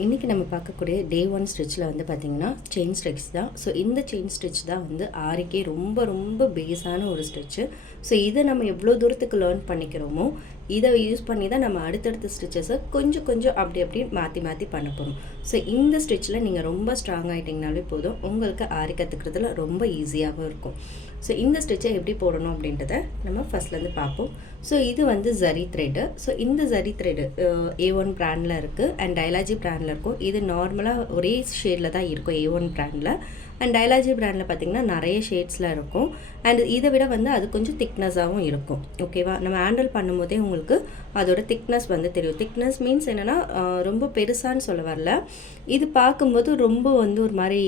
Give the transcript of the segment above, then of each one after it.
இன்றைக்கி நம்ம பார்க்கக்கூடிய டே 1 ஸ்டிச்சில் வந்து பார்த்திங்கன்னா செயின் ஸ்டிச் தான். ஸோ இந்த செயின் ஸ்டிச் தான் வந்து ஆரிக்கே ரொம்ப ரொம்ப பேஸான ஒரு ஸ்டிச்சு. ஸோ இதை நம்ம எவ்வளோ தூரத்துக்கு லேர்ன் பண்ணிக்கிறோமோ இதை யூஸ் பண்ணி தான் நம்ம அடுத்தடுத்த ஸ்டிச்சஸை கொஞ்சம் கொஞ்சம் அப்படி மாற்றி பண்ண போகிறோம். ஸோ இந்த ஸ்டிச்சில் நீங்கள் ரொம்ப ஸ்ட்ராங் ஆகிட்டிங்கனாலே போதும், உங்களுக்கு ஆரி கற்றுக்கிறதுல ரொம்ப ஈஸியாகவும் இருக்கும். ஸோ இந்த ஸ்டிச்சை எப்படி போடணும் அப்படின்றத நம்ம ஃபஸ்ட்லேருந்து பார்ப்போம். ஸோ இது வந்து ஜரி த்ரெட்டு. ஸோ இந்த ஜரி த்ரெட்டு A1 பிராண்டில் இருக்குது அண்ட் டைலாஜி பிராண்டில் இருக்கும். இது நார்மலாக ஒரே ஷேடில் தான் இருக்கும் A1 பிராண்டில். அண்ட் டைலாஜி பிராண்டில் பார்த்திங்கன்னா நிறைய ஷேட்ஸில் இருக்கும். அண்ட் இதை விட வந்து அது கொஞ்சம் திக்னஸாகவும் இருக்கும். ஓகேவா, நம்ம ஹேண்டில் பண்ணும்போதே உங்களுக்கு அதோட திக்னஸ் வந்து தெரியும். திக்னஸ் மீன்ஸ் என்னென்னா ரொம்ப பெருசான்னு சொல்ல வரல, இது பார்க்கும்போது ரொம்ப வந்து ஒரு மாதிரி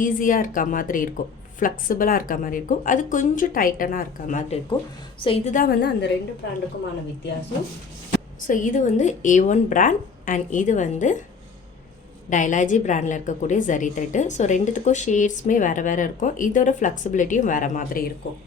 ஈஸியாக இருக்க மாதிரி இருக்கும், ஃப்ளெக்சிபிளாக இருக்க மாதிரி இருக்கும், அது கொஞ்சம் டைட்டனாக இருக்க மாதிரி இருக்கும். ஸோ இதுதான் வந்து அந்த ரெண்டு பிராண்டுக்குமான வித்தியாசம். ஸோ இது வந்து A1 பிராண்ட் அண்ட் இது வந்து டைலாஜி பிராண்டில் இருக்கக்கூடிய ஜரி த்ரெட்டு. ஸோ ரெண்டுத்துக்கும் ஷேட்ஸுமே வேறு வேறு இருக்கும், இதோட ஃப்ளெக்சிபிலிட்டியும் வேறு மாதிரி இருக்கும்.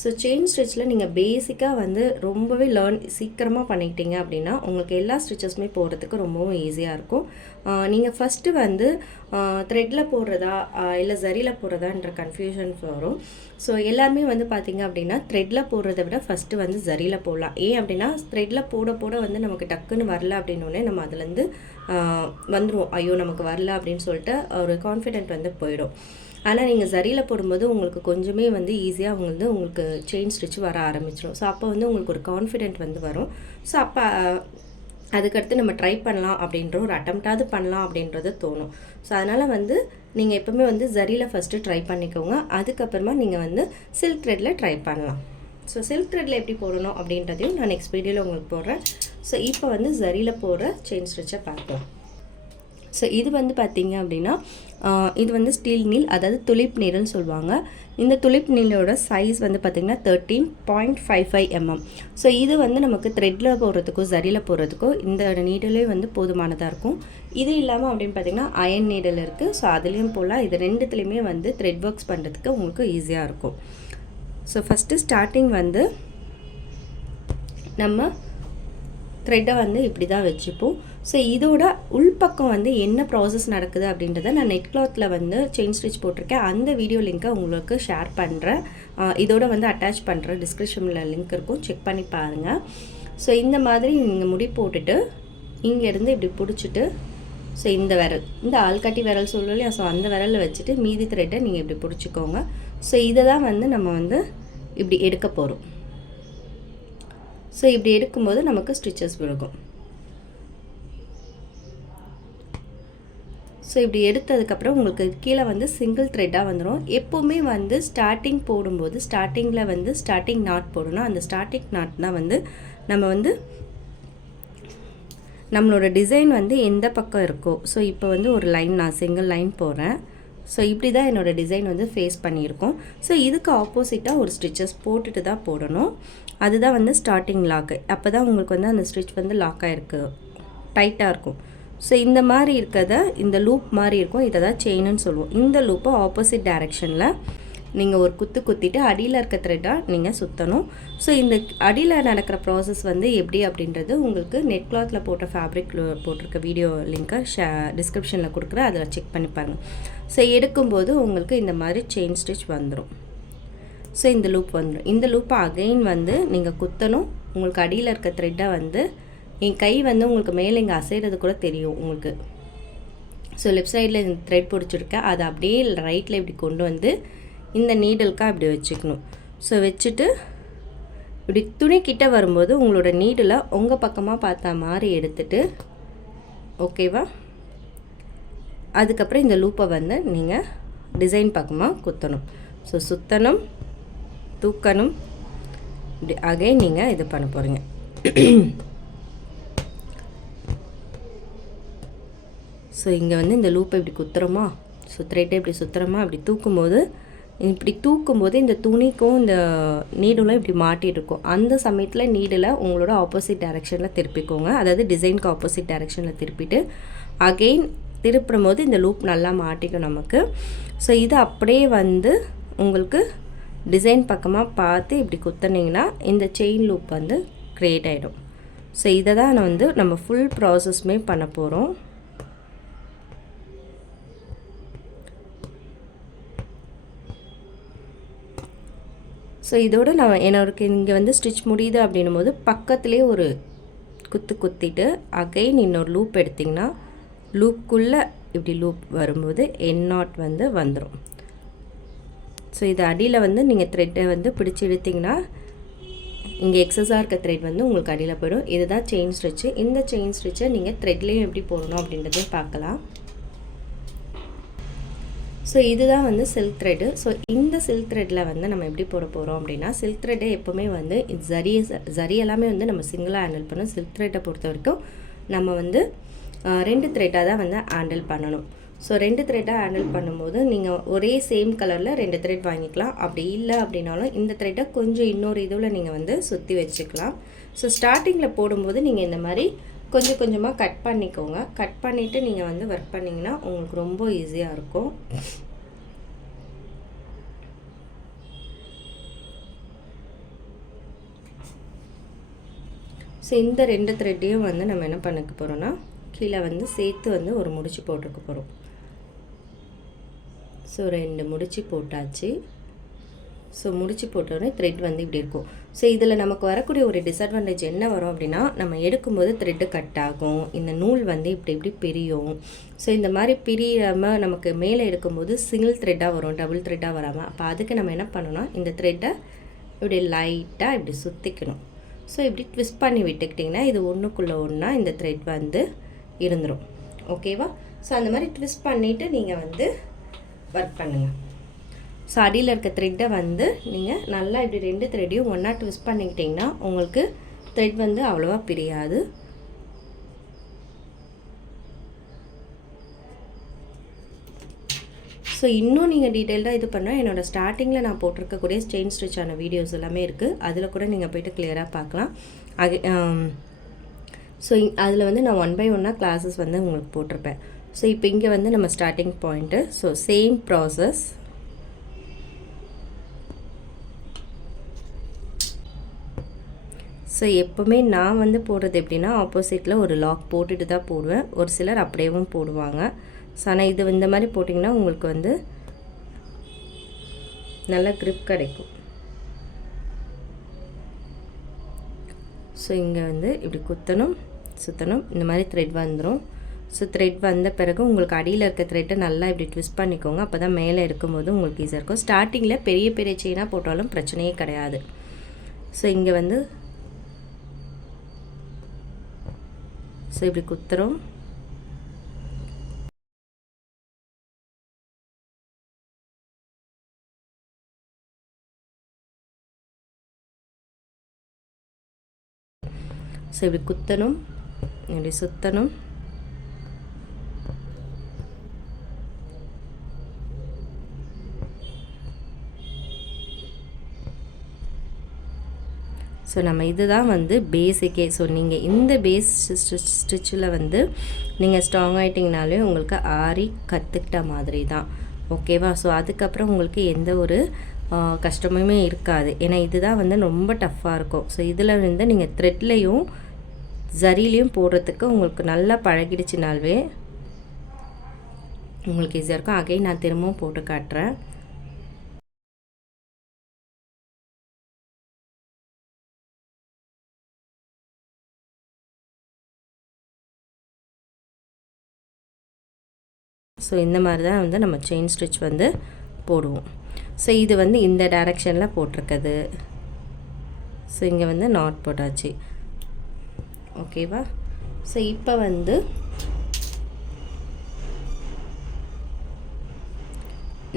ஸோ செயின் ஸ்டிச்சில் நீங்கள் பேசிக்காக வந்து ரொம்பவே சீக்கிரமாக பண்ணிக்கிட்டீங்க அப்படின்னா உங்களுக்கு எல்லா ஸ்டிச்சஸுமே போடுறதுக்கு ரொம்பவும் ஈஸியாக இருக்கும். நீங்கள் ஃபஸ்ட்டு வந்து த்ரெட்டில் போடுறதா இல்லை ஜரியில் போடுறதான்ற கன்ஃபியூஷன்ஸ் வரும். ஸோ எல்லாருமே வந்து பார்த்திங்க அப்படின்னா த்ரெட்டில் போடுறத விட ஃபஸ்ட்டு வந்து ஜரியில் போடலாம். ஏன் அப்படின்னா த்ரெட்டில் போட வந்து நமக்கு டக்குன்னு வரல அப்படின்னோடனே நம்ம அதுலேருந்து வந்துடுவோம், ஐயோ நமக்கு வரல அப்படின்னு சொல்லிட்டு ஒரு கான்ஃபிடென்ட் வந்து போயிடும். ஆனால் நீங்கள் ஜரியில் போடும்போது உங்களுக்கு கொஞ்சமே வந்து ஈஸியாக உங்களுக்கு செயின் ஸ்டிச் வர ஆரம்பிச்சிடும். ஸோ அப்போ வந்து உங்களுக்கு ஒரு கான்ஃபிடென்ட் வந்து வரும். ஸோ அப்போ அதுக்கடுத்து நம்ம ட்ரை பண்ணலாம் அப்படின்ற ஒரு அட்டம்ப்டாவது பண்ணலாம் அப்படின்றது தோணும். ஸோ அதனால் வந்து நீங்கள் எப்போவுமே வந்து ஜரியில் ஃபஸ்ட்டு ட்ரை பண்ணிக்கோங்க, அதுக்கப்புறமா நீங்கள் வந்து சில்க் த்ரெட்டில் ட்ரை பண்ணலாம். ஸோ சில்க் த்ரெட்டில் எப்படி போடணும் அப்படின்றதையும் நான் நெக்ஸ்ட் வீடியோவில் உங்களுக்கு போடுறேன். ஸோ இப்போ வந்து ஜரியில் போடுற செயின் ஸ்டிச்சை பார்க்கலாம். ஸோ இது வந்து பார்த்திங்க அப்படின்னா இது வந்து ஸ்டீல் நீல், அதாவது துளிப் நீல்னு சொல்லுவாங்க. இந்த துளிப் நீலோட சைஸ் வந்து பார்த்திங்கன்னா 13.55 mm. ஸோ இது வந்து நமக்கு த்ரெட்டில் போடுறதுக்கோ ஜரியில் போடுறதுக்கோ இந்த நீடலே வந்து போதுமானதாக இருக்கும். இது இல்லாமல் அப்படின்னு பார்த்திங்கன்னா அயன் நீடல் இருக்குது. ஸோ அதுலேயும் போகலாம். இது ரெண்டுத்துலேயுமே வந்து த்ரெட் ஒர்க்ஸ் பண்ணுறதுக்கு உங்களுக்கு ஈஸியாக இருக்கும். ஸோ ஃபஸ்ட்டு ஸ்டார்டிங் வந்து நம்ம த்ரெட்டை வந்து இப்படி தான் வச்சுப்போம். ஸோ இதோட உள்பக்கம் வந்து என்ன ப்ராசஸ் நடக்குது அப்படின்றத நான் நெட் கிளாத்தில் வந்து செயின் ஸ்டிச் போட்டிருக்கேன். அந்த வீடியோ லிங்க்கை உங்களுக்கு ஷேர் பண்ணுறேன், இதோட வந்து அட்டாச் பண்ணுறேன், டிஸ்கிரிப்ஷனில் லிங்க் இருக்கும், செக் பண்ணி பாருங்கள். ஸோ இந்த மாதிரி நீங்கள் முடி போட்டுட்டு இங்கேருந்து இப்படி பிடிச்சிட்டு, ஸோ இந்த விரல், இந்த ஆள்காட்டி விரல் சொல்லணும் இல்லையா, ஸோ அந்த விரலில் வச்சுட்டு மீதி த்ரெட்டை நீங்கள் இப்படி பிடிச்சிக்கோங்க. ஸோ இதை தான் வந்து நம்ம வந்து இப்படி எடுக்க போகிறோம். ஸோ இப்படி எடுக்கும்போது நமக்கு ஸ்டிச்சஸ் விழுகும். ஸோ இப்படி எடுத்ததுக்கப்புறம் உங்களுக்கு கீழே வந்து சிங்கிள் த்ரெட்டாக வந்துடும். எப்போவுமே வந்து ஸ்டார்டிங் போடும்போது ஸ்டார்டிங்கில் வந்து ஸ்டார்டிங் நாட் போடணும். அந்த ஸ்டார்டிங் நாட் தான் வந்து நம்ம வந்து நம்மளோட டிசைன் வந்து எந்த பக்கம் இருக்கோ, ஸோ இப்போ வந்து ஒரு லைன் நான் சிங்கிள் லைன் போடுறேன். ஸோ இப்படி தான் என்னோடய டிசைன் வந்து ஃபேஸ் பண்ணியிருக்கோம். ஸோ இதுக்கு ஆப்போசிட்டாக ஒரு ஸ்டிச்சஸ் போட்டுட்டு தான் போடணும். அதுதான் வந்து ஸ்டார்டிங் லாக்கு. அப்போ தான் உங்களுக்கு வந்து அந்த ஸ்டிச் வந்து லாக் ஆகிருக்கு, டைட்டாக இருக்கும். ஸோ இந்த மாதிரி இருக்கிறத இந்த லூப் மாதிரி இருக்கும், இதை தான் செயின்னு சொல்லுவோம். இந்த லூப்பை ஆப்போசிட் டைரெக்ஷனில் நீங்கள் ஒரு குத்திட்டு அடியில் இருக்க த்ரெட்டாக நீங்கள் சுற்றணும். ஸோ இந்த அடியில் நடக்கிற ப்ராசஸ் வந்து எப்படி அப்படின்றது உங்களுக்கு நெட் கிளாத்தில் போட்ட ஃபேப்ரிக் போட்டிருக்க வீடியோ லிங்க்கை டிஸ்கிரிப்ஷனில் கொடுக்குறேன், அதில் செக் பண்ணி பாருங்கள். ஸோ எடுக்கும்போது உங்களுக்கு இந்த மாதிரி செயின் ஸ்டிச் வந்துடும். ஸோ இந்த லூப் வந்துடும். இந்த லூப்பை அகெயின் வந்து நீங்கள் குத்தணும். உங்களுக்கு அடியில் இருக்க த்ரெட்டை வந்து என் கை வந்து உங்களுக்கு மேலே இங்கே அசைகிறது கூட தெரியும் உங்களுக்கு. ஸோ லெஃப்ட் சைடில் இந்த த்ரெட் பிடிச்சிருக்கேன், அதை அப்படியே ரைட்டில் இப்படி கொண்டு வந்து இந்த நீடலுக்காக இப்படி வச்சுக்கணும். ஸோ வச்சுட்டு இப்படி துணி கிட்ட வரும்போது உங்களோட நீடில் உங்கள் பக்கமாக பார்த்த மாதிரி எடுத்துட்டு, ஓகேவா, அதுக்கப்புறம் இந்த லூப்பை வந்து நீங்கள் டிசைன் பக்கமாக குத்தணும். ஸோ சுற்றணும், தூக்கணும், இப்படி அகைன் நீங்கள் இது பண்ண போகிறீங்க. ஸோ இங்கே வந்து இந்த லூப்பை இப்படி குத்துறோமா, ஸோ த்ரெட்டை இப்படி சுற்றுறோமா, இப்படி தூக்கும்போது இந்த துணிக்கும் இந்த நீடலும் இப்படி மாட்டிகிட்ருக்கும். அந்த சமயத்தில் நீடில் உங்களோட ஆப்போசிட் டைரெக்ஷனில் திருப்பிக்கோங்க, அதாவது டிசைனுக்கு ஆப்போசிட் டைரெக்ஷனில் திருப்பிட்டு அகெயின் திருப்பும் போது இந்த லூப் நல்லா மாட்டிக்கும் நமக்கு. ஸோ இது அப்படியே வந்து உங்களுக்கு டிசைன் பக்கமாக பார்த்து இப்படி குத்துனீங்கன்னா இந்த செயின் லூப் வந்து க்ரியேட் ஆகிடும். ஸோ இதை தான் நான் வந்து நம்ம ஃபுல் ப்ராசஸ்மே பண்ண போகிறோம். ஸோ இதோட நான் எனக்கு இங்கே வந்து ஸ்டிச் முடியுது அப்படின்னும் போது பக்கத்துலேயே ஒரு குத்திட்டு அகைன் இன்னொரு லூப் எடுத்திங்கன்னா லூப்புக்குள்ளே இப்படி லூப் வரும்போது என் நாட் வந்து வந்துடும். ஸோ இது அடியில் வந்து நீங்கள் த்ரெட்டை வந்து பிடிச்சி இழுத்திங்கன்னா இங்கே எக்ஸஸாக இருக்க த்ரெட் வந்து உங்களுக்கு அடியில் போயிடும். இதுதான் செயின் ஸ்டிச்சு. இந்த செயின் ஸ்டிச்சை நீங்கள் த்ரெட்லேயும் எப்படி போடணும் அப்படின்றதையும் பார்க்கலாம். ஸோ இதுதான் வந்து சில்க் த்ரெட்டு. ஸோ இந்த சில்க் த்ரெட்டில் வந்து நம்ம எப்படி போட போகிறோம் அப்படின்னா, சில்க் த்ரெட்டை எப்போவுமே வந்து ஜரி எல்லாமே வந்து நம்ம சிங்கிளாக ஹேண்டில் பண்ணணும். சில்க் த்ரெட்டை பொறுத்த வரைக்கும் நம்ம வந்து 2 த்ரெட்டாக தான் வந்து ஹேண்டில் பண்ணணும். ஸோ 2 த்ரெட்டாக ஹேண்டில் பண்ணும்போது நீங்கள் ஒரே சேம் கலரில் 2 த்ரெட் வாங்கிக்கலாம். அப்படி இல்லை அப்படின்னாலும் இந்த த்ரெட்டை கொஞ்சம் இன்னொரு இதில் நீங்கள் வந்து சுற்றி வச்சுக்கலாம். ஸோ ஸ்டார்டிங்கில் போடும்போது நீங்கள் இந்த மாதிரி கொஞ்சம் கொஞ்சமாக கட் பண்ணிக்கோங்க. கட் பண்ணிவிட்டு நீங்கள் வந்து ஒர்க் பண்ணிங்கன்னா உங்களுக்கு ரொம்ப ஈஸியாக இருக்கும். ஸோ இந்த 2 த்ரெட்டையும் வந்து நம்ம என்ன பண்ணிக்க போகிறோன்னா கீழே வந்து சேர்த்து வந்து ஒரு முடிச்சு போட்டுக்க போகிறோம். ஸோ 2 முடிச்சு போட்டாச்சு. ஸோ முடிச்சு போட்டோடனே த்ரெட் வந்து இப்படி இருக்கும். ஸோ இதில் நமக்கு வரக்கூடிய ஒரு டிஸ்அட்வான்டேஜ் என்ன வரும் அப்படின்னா, நம்ம எடுக்கும்போது த்ரெட்டு கட் ஆகும், இந்த நூல் வந்து இப்படி பிரியும். ஸோ இந்த மாதிரி பிரியாமல் நமக்கு மேலே எடுக்கும்போது சிங்கிள் த்ரெட்டாக வரும், டபுள் த்ரெட்டாக வராமல். அப்போ அதுக்கு நம்ம என்ன பண்ணணும்னா இந்த த்ரெட்டை இப்படி லைட்டாக இப்படி சுற்றிக்கணும். ஸோ இப்படி ட்விஸ்ட் பண்ணி விட்டுக்கிட்டிங்கன்னா இது ஒன்றுக்குள்ளே ஒன்றா இந்த த்ரெட் வந்து இருந்துடும். ஓகேவா? ஸோ அந்த மாதிரி ட்விஸ்ட் பண்ணிவிட்டு நீங்கள் வந்து ஒர்க் பண்ணுங்கள். ஸோ அடியில் இருக்க த்ரெட்டை வந்து நீங்கள் நல்லா இப்படி 2 த்ரெட்டையும் ஒன்றா ட்விஸ்ட் பண்ணிக்கிட்டிங்கன்னா உங்களுக்கு த்ரெட் வந்து அவ்வளோவா பிரியாது. ஸோ இன்னும் நீங்கள் டீட்டெயில்டாக இது பண்ணால் என்னோடய ஸ்டார்டிங்கில் நான் போட்டிருக்கக்கூடிய செயின் ஸ்டிச்சான வீடியோஸ் எல்லாமே இருக்குது. அதில் கூட நீங்கள் போய்ட்டு கிளியராக பார்க்கலாம். ஸோ அதில் வந்து நான் 1 by 1 கிளாஸஸ் வந்து உங்களுக்கு போட்டிருப்பேன். ஸோ இப்போ இங்கே வந்து நம்ம starting point. So same process. So எப்போவுமே நான் வந்து போடுறது எப்படின்னா ஆப்போசிட்டில் ஒரு லாக் போட்டுட்டு தான் போடுவேன். ஒரு சிலர் அப்படியேவும் போடுவாங்க. ஸோ ஆனால் இது இந்த மாதிரி போட்டிங்கன்னா உங்களுக்கு வந்து நல்ல க்ரிப் கிடைக்கும். ஸோ இங்கே வந்து இப்படி குத்தணும், சுற்றணும், இந்த மாதிரி த்ரெட் வந்துடும். ஸோ த்ரெட் வந்த பிறகு உங்களுக்கு அடியில் இருக்க த்ரெட்டை நல்லா இப்படி ட்விஸ்ட் பண்ணிக்கோங்க. அப்போ தான் மேலே இருக்கும்போது உங்களுக்கு ஈஸியாக இருக்கும். ஸ்டார்டிங்கில் பெரிய பெரிய செயினாக போட்டாலும் பிரச்சனையே கிடையாது. ஸோ இங்கே வந்து ஸோ இப்படி குத்துறோம். ஸோ இப்படி குத்தணும், இப்படி சுற்றணும். ஸோ நம்ம இதுதான் வந்து பேசிக்கே. ஸோ நீங்கள் இந்த பேஸ் ஸ்டிச்சில் வந்து நீங்கள் ஸ்ட்ராங் ஆகிட்டிங்கனாலே உங்களுக்கு ஆரி கற்றுக்கிட்ட மாதிரி தான். ஓகேவா? ஸோ அதுக்கப்புறம் உங்களுக்கு எந்த ஒரு கஷ்டமுமே இருக்காது. ஏன்னா இதுதான் வந்து ரொம்ப டஃப்பாக இருக்கும். ஸோ இதில் வந்து நீங்கள் த்ரெட்லேயும் ஜரிலையும் போடுறதுக்கு உங்களுக்கு நல்லா பழகிடுச்சுனாலே உங்களுக்கு ஈஸியாக இருக்கும். அகைன் நான் திரும்பவும் போட்டு காட்டுறேன். ஸோ இந்த மாதிரி தான் வந்து நம்ம செயின் ஸ்டிச் வந்து போடுவோம். ஸோ இது வந்து இந்த டைரெக்ஷனில் போட்டிருக்குது. ஸோ இங்கே வந்து நாட் போட்டாச்சு. ஓகேவா? ஸோ இப்போ வந்து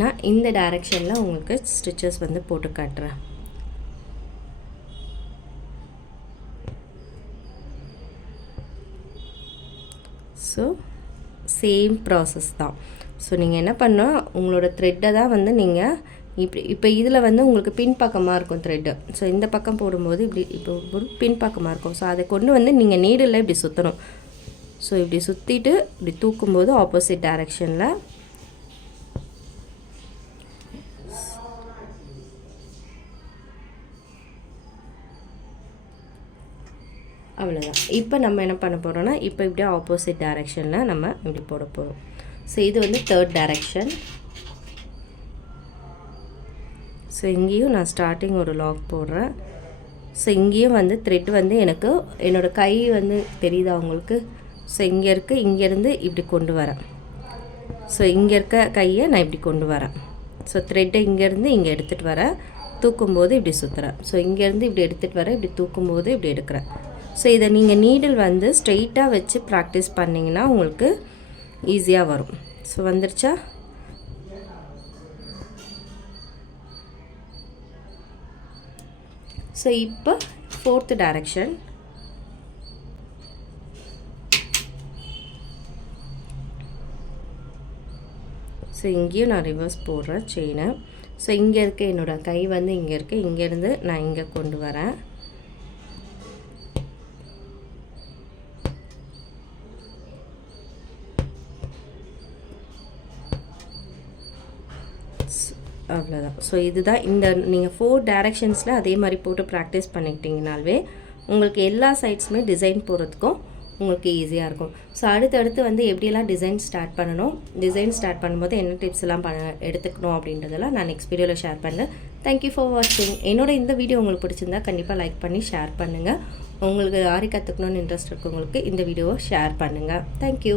நான் இந்த டைரெக்ஷனில் உங்களுக்கு ஸ்டிச்சஸ் வந்து போட்டு காட்டுறேன். ஸோ சேம் ப்ராசஸ் தான். ஸோ நீங்கள் என்ன பண்ணால் உங்களோட த்ரெட்டை தான் வந்து நீங்கள் இப்போ இதில் வந்து உங்களுக்கு பின்பக்கமாக இருக்கும் த்ரெட்டு. ஸோ இந்த பக்கம் போடும்போது இப்படி இப்போ ஒரு பின்பக்கமாக இருக்கும். ஸோ அதை கொண்டு வந்து நீங்கள் நீடில் இப்படி சுற்றணும். ஸோ இப்படி சுற்றிட்டு இப்படி தூக்கும்போது ஆப்போசிட் டைரெக்ஷனில் அவ்வளோதான். இப்போ நம்ம என்ன பண்ண போகிறோம்னா, இப்போ இப்படியே ஆப்போசிட் டைரெக்ஷனில் நம்ம இப்படி போட போகிறோம். ஸோ இது வந்து தேர்ட் டைரெக்ஷன். ஸோ இங்கேயும் நான் ஸ்டார்டிங் ஒரு லாக் போடுறேன். ஸோ இங்கேயும் வந்து த்ரெட் வந்து எனக்கு என்னோடய கை வந்து தெரியுதா உங்களுக்கு? ஸோ இங்கே இருக்குது, இங்கேருந்து இப்படி கொண்டு வரேன். ஸோ இங்கே இருக்க கையை நான் இப்படி கொண்டு வரேன். ஸோ த்ரெட்டை இங்கேருந்து இங்கே எடுத்துகிட்டு வரேன், தூக்கும்போது இப்படி சுற்றுறேன். ஸோ இங்கேருந்து இப்படி எடுத்துகிட்டு வரேன், இப்படி தூக்கும்போது இப்படி எடுக்கிறேன். ஸோ இதை நீங்கள் நீடில் வந்து ஸ்ட்ரெயிட்டாக வச்சு ப்ராக்டிஸ் பண்ணிங்கன்னா உங்களுக்கு ஈஸியாக வரும். ஸோ வந்துருச்சா? ஸோ இப்போ ஃபோர்த்து டைரெக்ஷன். ஸோ இங்கேயும் நான் ரிவர்ஸ் போடுறேன் செயினை. ஸோ இங்கே இருக்க என்னோடய கை வந்து இங்கே இருக்குது, இங்கேருந்து நான் இங்கே கொண்டு வரேன். அவ்வளோதான். ஸோ இதுதான் இந்த நீங்கள் 4 டைரெக்ஷன்ஸில் அதே மாதிரி போட்டு ப்ராக்டிஸ் பண்ணிக்கிட்டிங்கனாலே உங்களுக்கு எல்லா சைட்ஸுமே டிசைன் போடுறதுக்கும் உங்களுக்கு ஈஸியாக இருக்கும். ஸோ அடுத்தடுத்து வந்து எப்படியெல்லாம் டிசைன் ஸ்டார்ட் பண்ணணும், டிசைன் ஸ்டார்ட் பண்ணும்போது என்ன டிப்ஸ் எல்லாம் எடுத்துக்கணும் அப்படின்றதெல்லாம் நான் நெக்ஸ்ட் வீடியோவில் ஷேர் பண்ணுறேன். தேங்க்யூ ஃபார் வாட்சிங். என்னோட இந்த வீடியோ உங்களுக்கு பிடிச்சிருந்தா கண்டிப்பாக லைக் பண்ணி ஷேர் பண்ணுங்கள். உங்களுக்கு ஆரி கற்றுக்கணுன்னு இன்ட்ரெஸ்ட் இருக்கவங்களுக்கு இந்த வீடியோவை ஷேர் பண்ணுங்கள். தேங்க்யூ.